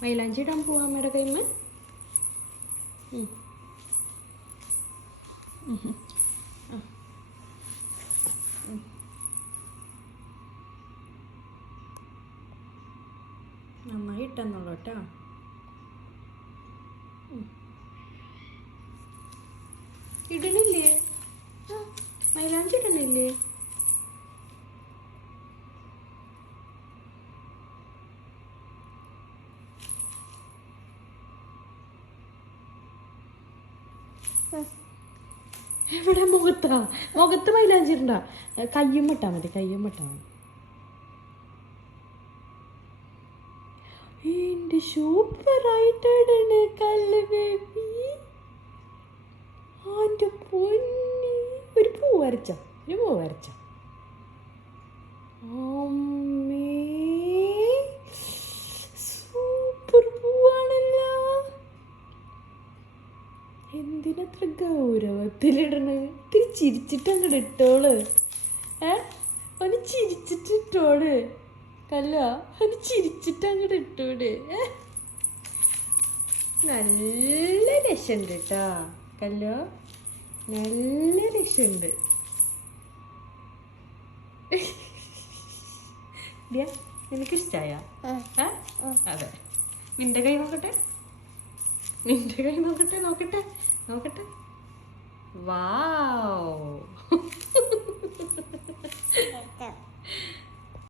മൈലാഞ്ചി ഇടാൻ പോവാ അമ്മയുടെ കൈമ നന്നായി ഇട്ടെന്നുള്ളൂ കേട്ടോ ഇടണില്ലേ മൈലാഞ്ചി എവിടെ മുഖത്താ? മുഖത്ത് മൈലാഞ്ചി ഇടണ്ട കയ്യും വെട്ടാ മതി കയ്യും വെട്ടാ മതി. എന്റെ സൂപ്പറായിട്ട് ഇടണേ കല്ല് ബേബി. ആന്റെ പൊന്നി. ഒരു പൂ വരച്ച ഒരു പൂ വരച്ച എന്തിനത്ര ഗൗരവത്തിലിടണ്? ഇത്തിരി ചിരിച്ചിട്ട് അങ്ങോട്ട് ഇട്ടോൾ. ഏ? ഒന്ന് ചിരിച്ചിട്ട് ഇട്ടോൾ. കല്ല ഒന്ന് ചിരിച്ചിട്ട് അങ്ങോട്ട് ഇട്ടോട്? നല്ല രസമുണ്ട് കേട്ടോ കല്ലോ നല്ല രസമുണ്ട് ദിയ, നിനക്കിഷ്ടായ? അതെ. നിന്റെ കൈ നോക്കട്ടെ. നിന്റെ കൈ നോക്കട്ടെ നോക്കട്ടെ നോക്കട്ടെ. വാവ്